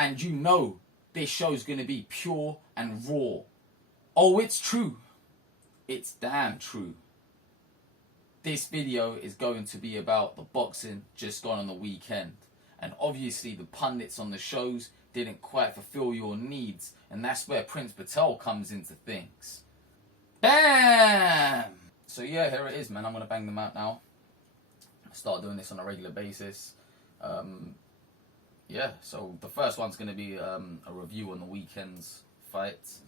and you know this show's going to be pure and raw. Oh, it's true. It's damn true. This video is going to be about the boxing just gone on the weekend. And obviously the pundits on the shows didn't quite fulfill your needs. And that's where Prince Patel comes into things. Bam! So yeah, here it is, man. I'm going to bang them out now. Start doing this on a regular basis. Yeah, so the first one's going to be a review on the weekend's fights.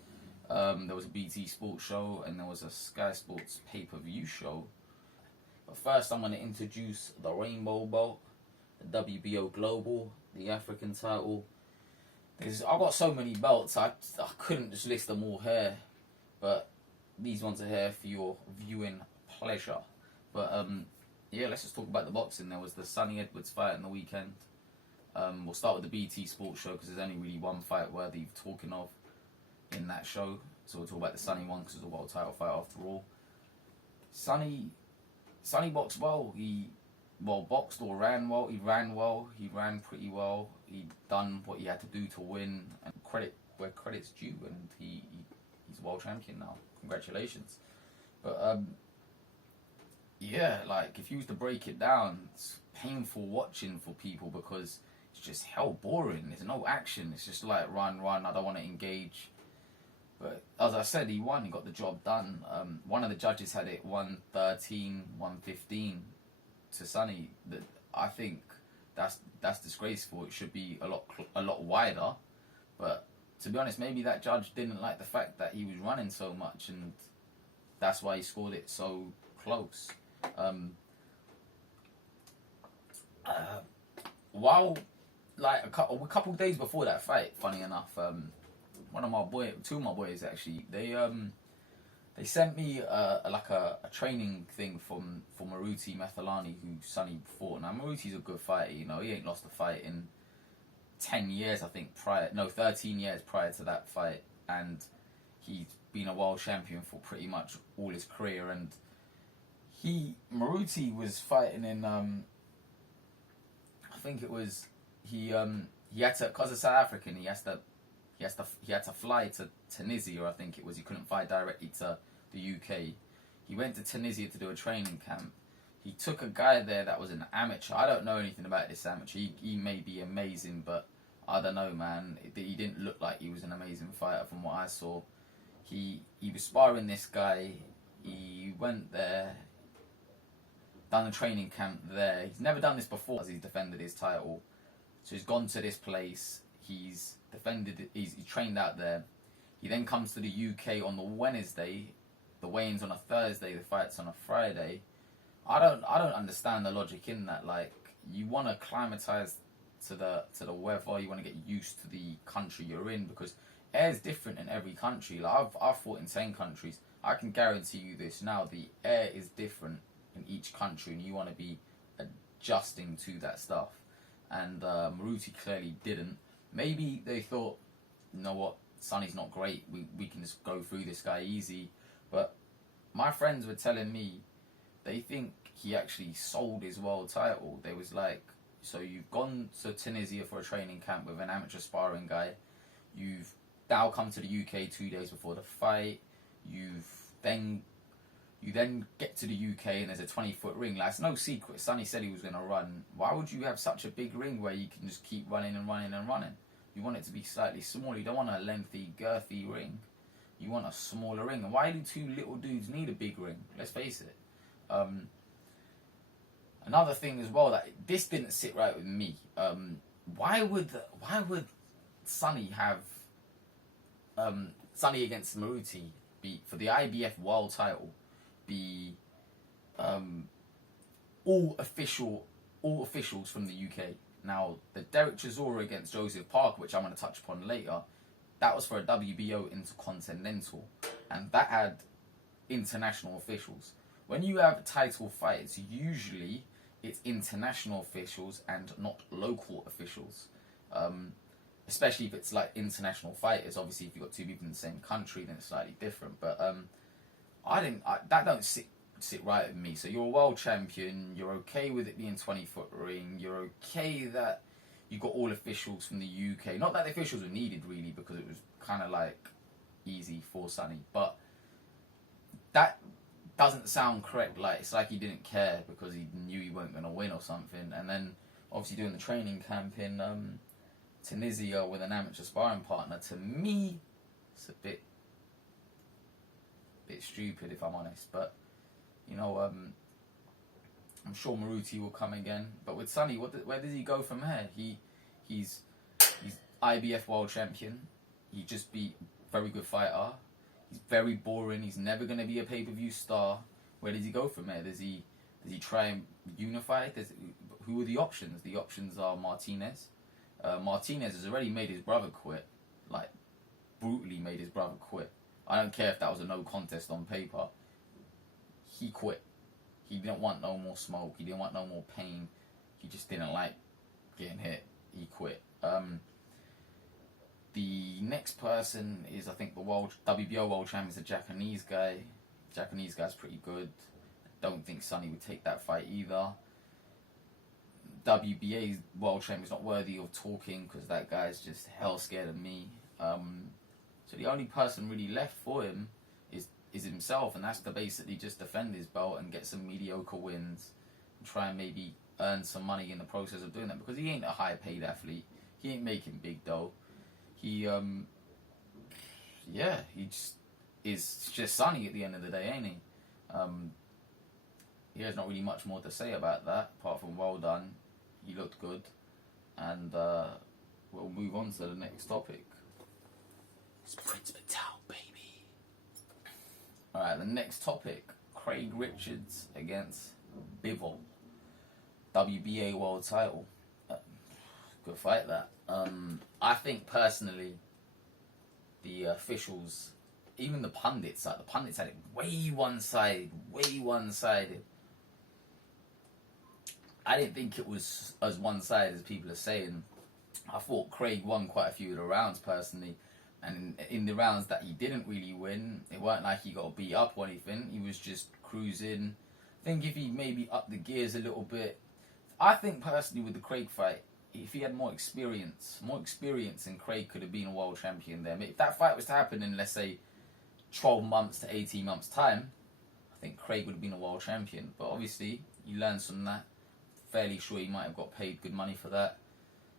There was a BT Sports show and there was a Sky Sports pay-per-view show. But first I'm going to introduce the Rainbow Belt, the WBO Global, the African title. I've got so many belts, I couldn't just list them all here. But these ones are here for your viewing pleasure. But yeah, let's just talk about the boxing. There was the Sonny Edwards fight in the weekend. We'll start with the BT Sports show because there's only really one fight worthy of talking of in that show. So we'll talk about the Sonny one because it's a world title fight after all. Sonny boxed well. He boxed or ran well. He ran well. He ran pretty well. He done what he had to do to win. And credit where credit's due. And he's a world champion now. Congratulations. But yeah, like if you was to break it down, it's painful watching for people because it's just hell boring. There's no action. It's just like run. I don't want to engage. But as I said, he won. He got the job done. One of the judges had it 113, 115 to Sonny. I think that's disgraceful. It should be a lot wider. But to be honest, maybe that judge didn't like the fact that he was running so much, and that's why he scored it so close. While like a couple of days before that fight, funny enough, two of my boys actually, they sent me like a training thing for Moruti Mthalane, who Sonny fought. Now Maruti's a good fighter, you know. He ain't lost a fight in 10 years, I think. 13 years prior to that fight, and he's been a world champion for pretty much all his career. And Moruti was fighting in I think it was he had to, because of South African, he had to fly to Tunisia, I think it was. He couldn't fly directly to the UK. He went to Tunisia to do a training camp. He took a guy there that was an amateur. I don't know anything about this amateur. He may be amazing, but I don't know, man. He didn't look like he was an amazing fighter from what I saw. He was sparring this guy. He went there, done a training camp there. He's never done this before as he's defended his title. So he's gone to this place. He's defended. He's trained out there. He then comes to the UK on the Wednesday. The weigh-in's on a Thursday. The fight's on a Friday. I don't understand the logic in that. Like, you want to acclimatise to the weather. You want to get used to the country you're in, because air's different in every country. Like I've fought in 10 countries. I can guarantee you this now. The air is different in each country, and you want to be adjusting to that stuff. And Moruti clearly didn't. Maybe they thought, you know what, Sonny's not great. We can just go through this guy easy. But my friends were telling me they think he actually sold his world title. They was like, so you've gone to Tunisia for a training camp with an amateur sparring guy. You've now come to the UK 2 days before the fight. You then get to the UK and there's a 20-foot ring. Like, it's no secret. Sonny said he was going to run. Why would you have such a big ring where you can just keep running and running and running? You want it to be slightly smaller. You don't want a lengthy, girthy ring. You want a smaller ring. And why do two little dudes need a big ring? Let's face it. Another thing as well, that this didn't sit right with me. Why would Sonny have Sonny against Moruti be for the IBF world title? Be all officials from the UK. Now, the Dereck Chisora against Joseph Parker, which I'm going to touch upon later, that was for a WBO Intercontinental, and that had international officials. When you have title fights, usually it's international officials and not local officials. Especially if it's like international fighters. Obviously, if you've got two people in the same country, then it's slightly different. But that don't sit right with me. So you're a world champion. You're okay with it being 20-foot ring. You're okay that you got all officials from the UK. Not that the officials were needed really, because it was kind of like easy for Sonny, but that doesn't sound correct. Like, it's like he didn't care because he knew he weren't going to win or something. And then obviously doing the training camp in Tunisia with an amateur sparring partner, to me, it's a bit stupid, if I'm honest. But you know, I'm sure Moruti will come again. But with Sonny, where does he go from here? He's IBF world champion. He just beat a very good fighter. He's very boring. He's never going to be a pay-per-view star. Where does he go from here? Does he try and unify? Who are the options? The options are Martinez. Martinez has already made his brother quit. Like, brutally made his brother quit. I don't care if that was a no contest on paper. He quit. He didn't want no more smoke. He didn't want no more pain. He just didn't like getting hit. He quit. The next person is, I think, the WBO world champion is a Japanese guy. Japanese guy's pretty good. I don't think Sonny would take that fight either. WBA world champion is not worthy of talking because that guy's just hell scared of me. So the only person really left for him is himself, and that's to basically just defend his belt and get some mediocre wins and try and maybe earn some money in the process of doing that, because he ain't a high paid athlete. He ain't making big dough. He just is just Sonny at the end of the day, ain't he? There's not really much more to say about that apart from well done. He looked good, and we'll move on to the next topic. It's Prince Patel, baby. Alright, the next topic, Craig Richards against Bivol. WBA world title. Good fight, that. I think personally, the officials, even the pundits had it way one-sided. I didn't think it was as one-sided as people are saying. I thought Craig won quite a few of the rounds personally. And in the rounds that he didn't really win, it weren't like he got beat up or anything. He was just cruising. I think if he maybe upped the gears a little bit. I think personally with the Craig fight, if he had more experience, and Craig could have been a world champion there. If that fight was to happen in, let's say, 12 months to 18 months time, I think Craig would have been a world champion. But obviously, he learns from that. Fairly sure he might have got paid good money for that.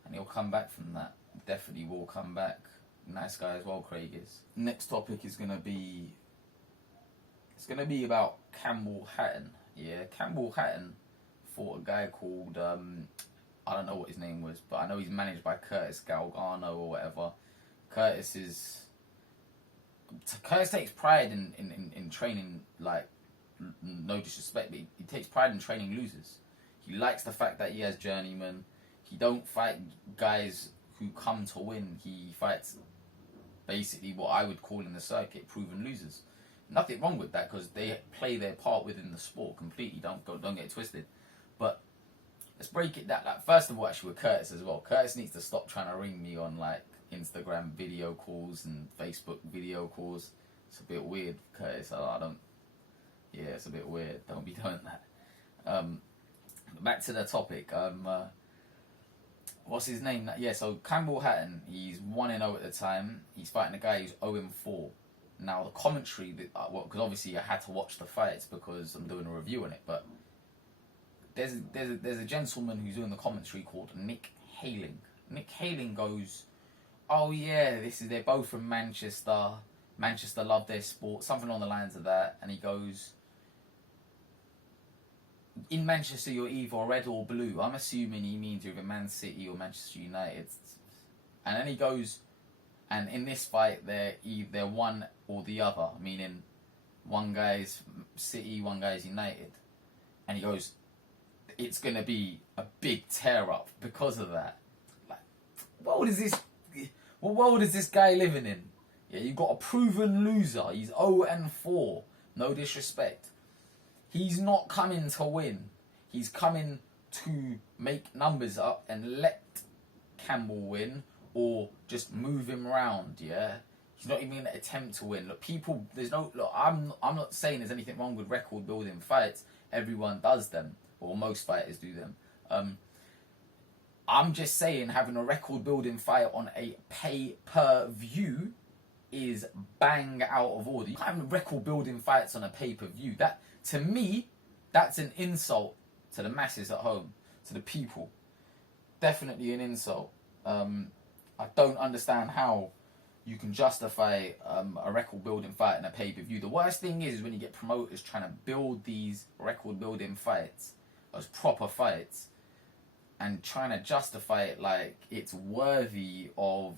And he'll come back from that. Definitely will come back. Nice guy as well, Craig is. Next topic is going to be... It's going to be about Campbell Hatton. Yeah, Campbell Hatton fought a guy called... I don't know what his name was, but I know he's managed by Curtis Galgano or whatever. Curtis takes pride in training, like, no disrespect, but he takes pride in training losers. He likes the fact that he has journeymen. He don't fight guys who come to win. He fights basically what I would call in the circuit proven losers. Nothing wrong with that because they play their part within the sport completely. Don't get it twisted. But let's break it down. Like, first of all, actually with Curtis as well. Curtis needs to stop trying to ring me on like Instagram video calls and Facebook video calls. It's a bit weird, Curtis. I don't. Yeah, it's a bit weird. Don't be doing that. Back to the topic. What's his name? Yeah, so Campbell Hatton, he's 1-0 at the time. He's fighting a guy who's 0-4. Now, the commentary, because obviously I had to watch the fights because I'm doing a review on it, but there's a gentleman who's doing the commentary called Nick Haling. Nick Haling goes, oh yeah, they're both from Manchester. Manchester love their sport, something on the lines of that. And he goes, in Manchester, you're either red or blue. I'm assuming he means either Man City or Manchester United. And then he goes, and in this fight, they're either one or the other, meaning one guy's City, one guy's United. And he goes, it's going to be a big tear-up because of that. Like, what world is this guy living in? Yeah, you've got a proven loser. He's 0-4. No disrespect. He's not coming to win. He's coming to make numbers up and let Campbell win or just move him around, yeah? He's not even going to attempt to win. Look, I'm not saying there's anything wrong with record building fights. Everyone does them, or most fighters do them. I'm just saying, having a record building fight on a pay-per-view is bang out of order. You can't have record building fights on a pay-per-view. That, to me, that's an insult to the masses at home, to the people. Definitely an insult. I don't understand how you can justify a record building fight in a pay-per-view. The worst thing is when you get promoters trying to build these record building fights as proper fights and trying to justify it like it's worthy of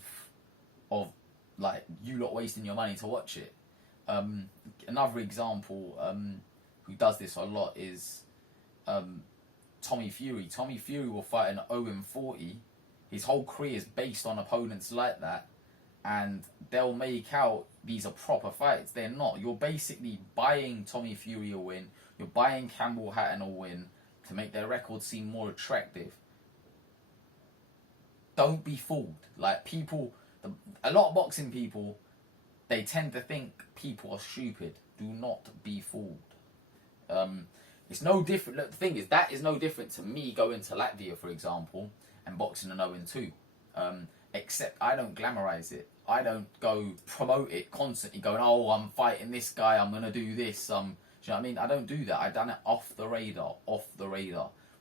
like you lot wasting your money to watch it. Another example who does this a lot is Tommy Fury. Tommy Fury will fight an 0-40. His whole career is based on opponents like that, and they'll make out these are proper fights. They're not. You're basically buying Tommy Fury a win. You're buying Campbell Hatton a win to make their record seem more attractive. Don't be fooled. Like, people, a lot of boxing people, they tend to think people are stupid. Do not be fooled. It's no different. Look, the thing is, that is no different to me going to Latvia, for example, and boxing an 0-2. Except I don't glamorize it. I don't go promote it constantly going, oh, I'm fighting this guy, I'm going to do this. Do you know what I mean? I don't do that. I've done it off the radar.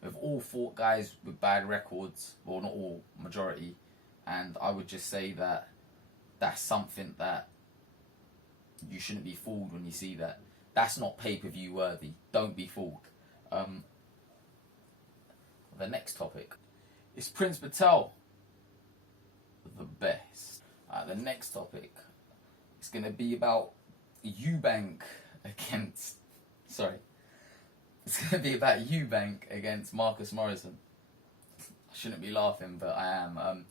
We've all fought guys with bad records. Well, not all, majority. And I would just say that that's something that you shouldn't be fooled when you see that. That's not pay-per-view worthy. Don't be fooled. The next topic is Prince Patel. The best. The next topic is going to be about Eubank against... Sorry. It's going to be about Eubank against Marcus Morrison. I shouldn't be laughing, but I am.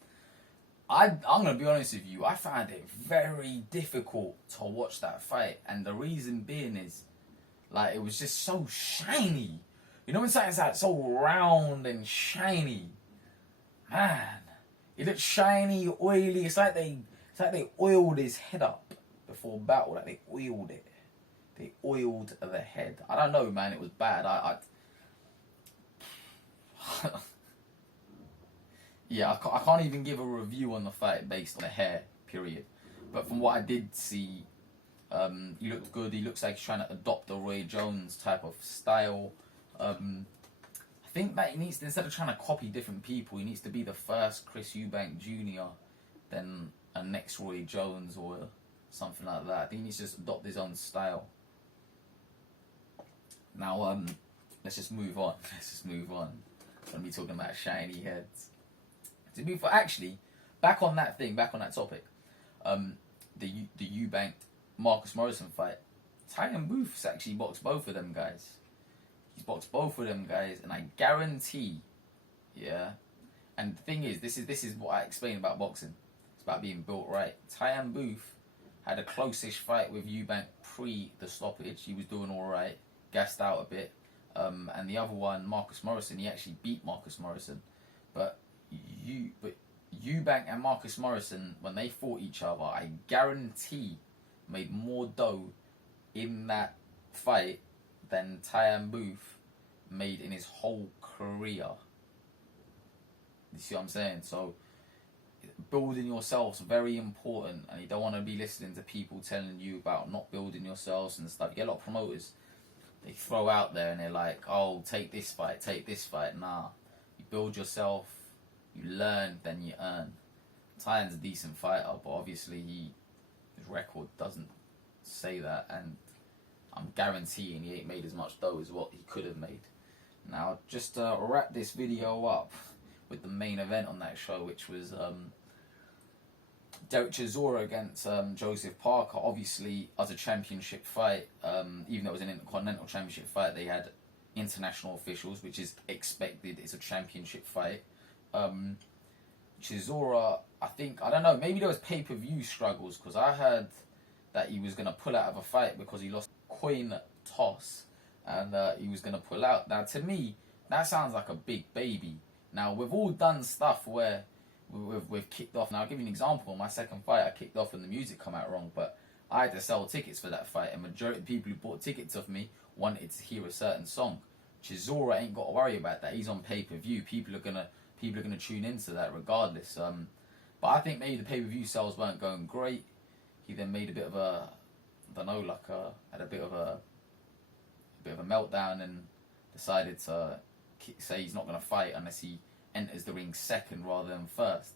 I'm going to be honest with you. I found it very difficult to watch that fight. And the reason being is, like, it was just so shiny. You know when something's like so round and shiny? Man, it looked shiny, oily. It's like they oiled his head up before battle. Like, they oiled it. They oiled the head. I don't know, man. It was bad. Yeah, I can't even give a review on the fight based on the hair, period. But from what I did see, he looked good. He looks like he's trying to adopt the Roy Jones type of style. I think that he needs to, instead of trying to copy different people, he needs to be the first Chris Eubank Jr., then a next Roy Jones or something like that. I think he needs to just adopt his own style. Now, let's just move on. I'm going to be talking about shiny heads. To be fair, actually, back on that topic, the Eubank Marcus Morrison fight, Tyron Booth's actually boxed both of them guys. He's boxed both of them guys, and I guarantee, yeah. And the thing is, this is what I explained about boxing. It's about being built right. Tyron Booth had a close-ish fight with Eubank pre the stoppage. He was doing all right, gassed out a bit. And the other one, Marcus Morrison, he actually beat Marcus Morrison. But Eubank and Marcus Morrison, when they fought each other, I guarantee made more dough in that fight than Tyron Booth made in his whole career. You see what I'm saying? So building yourselves very important, and you don't want to be listening to people telling you about not building yourselves and stuff. You get a lot of promoters, they throw out there and they're like, oh, take this fight. Nah, you build yourself, you learn, then you earn. Tyron's a decent fighter, but obviously his record doesn't say that, and I'm guaranteeing he ain't made as much dough as what he could have made. Now, just to wrap this video up with the main event on that show, which was Dereck Chisora against Joseph Parker. Obviously, as a championship fight, even though it was an Intercontinental Championship fight, they had international officials, which is expected. It's a championship fight. Chisora, I don't know, maybe there was pay-per-view struggles, because I heard that he was going to pull out of a fight because he lost coin toss, and he was going to pull out. Now, to me, that sounds like a big baby. Now, we've all done stuff where we've kicked off. Now, I'll give you an example. My second fight, I kicked off and the music come out wrong, but I had to sell tickets for that fight, and majority of people who bought tickets off me wanted to hear a certain song. Chisora ain't got to worry about that. He's on pay-per-view. People people are going to tune into that regardless. But I think maybe the pay-per-view sales weren't going great. He then made a bit of a, I don't know, like had a bit of a meltdown and decided to say he's not going to fight unless he enters the ring second rather than first.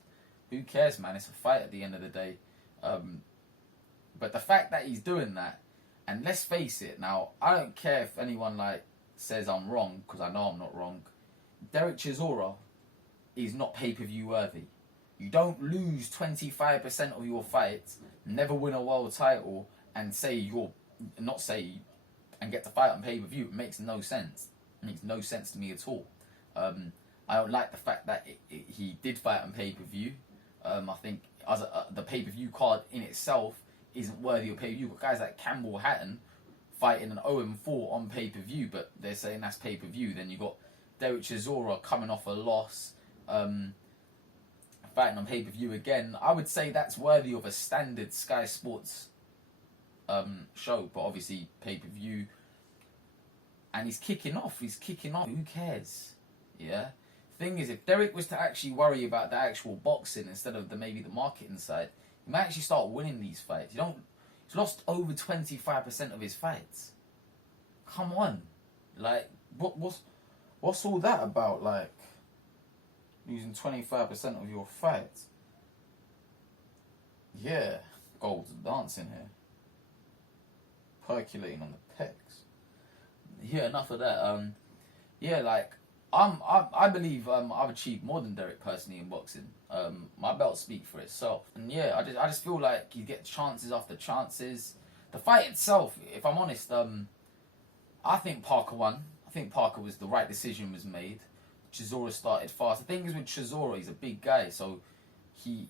Who cares, man? It's a fight at the end of the day. But the fact that he's doing that, and let's face it, now I don't care if anyone like says I'm wrong, because I know I'm not wrong. Dereck Chisora is not pay-per-view worthy. You don't lose 25% of your fights, never win a world title, and and get to fight on pay-per-view. It makes no sense. It makes no sense to me at all. I don't like the fact that he did fight on pay-per-view. I think as the pay-per-view card in itself isn't worthy of pay-per-view. Got guys like Campbell Hatton fighting an 0-4 on pay-per-view, but they're saying that's pay-per-view. Then you got Dereck Chisora coming off a loss, fighting on pay-per-view again. I would say that's worthy of a standard Sky Sports show, but obviously pay-per-view. And he's kicking off. Who cares? Yeah. Thing is, if Dereck was to actually worry about the actual boxing instead of maybe the marketing side, he might actually start winning these fights. He's lost over 25% of his fights. Come on, like what's all that about? Like losing 25% of your fights. Yeah, gold's dancing here, percolating on the pecs. Yeah, enough of that. Yeah, like I believe I've achieved more than Dereck personally in boxing. My belts speak for itself, and yeah, I just feel like you get chances after chances. The fight itself, if I'm honest, I think Parker won. I think Parker was the right decision was made. Chisora started fast. The thing is with Chisora, he's a big guy, so he's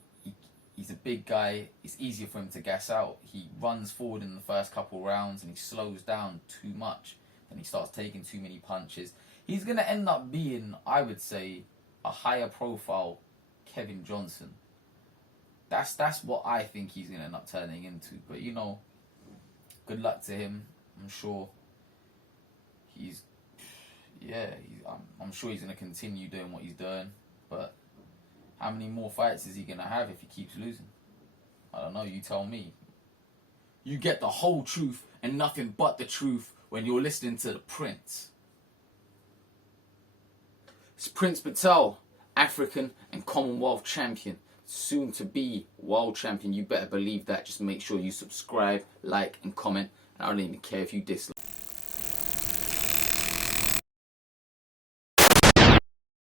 a big guy. It's easier for him to gas out. He runs forward in the first couple rounds and he slows down too much. Then he starts taking too many punches. He's going to end up being, I would say, a higher profile Kevin Johnson. That's what I think he's going to end up turning into. But, you know, good luck to him. I'm sure I'm sure he's going to continue doing what he's doing. But how many more fights is he going to have if he keeps losing? I don't know. You tell me. You get the whole truth and nothing but the truth when you're listening to the Prince. It's Prince Patel, African and Commonwealth champion, soon to be world champion. You better believe that. Just make sure you subscribe, like and comment. And I don't even care if you dislike.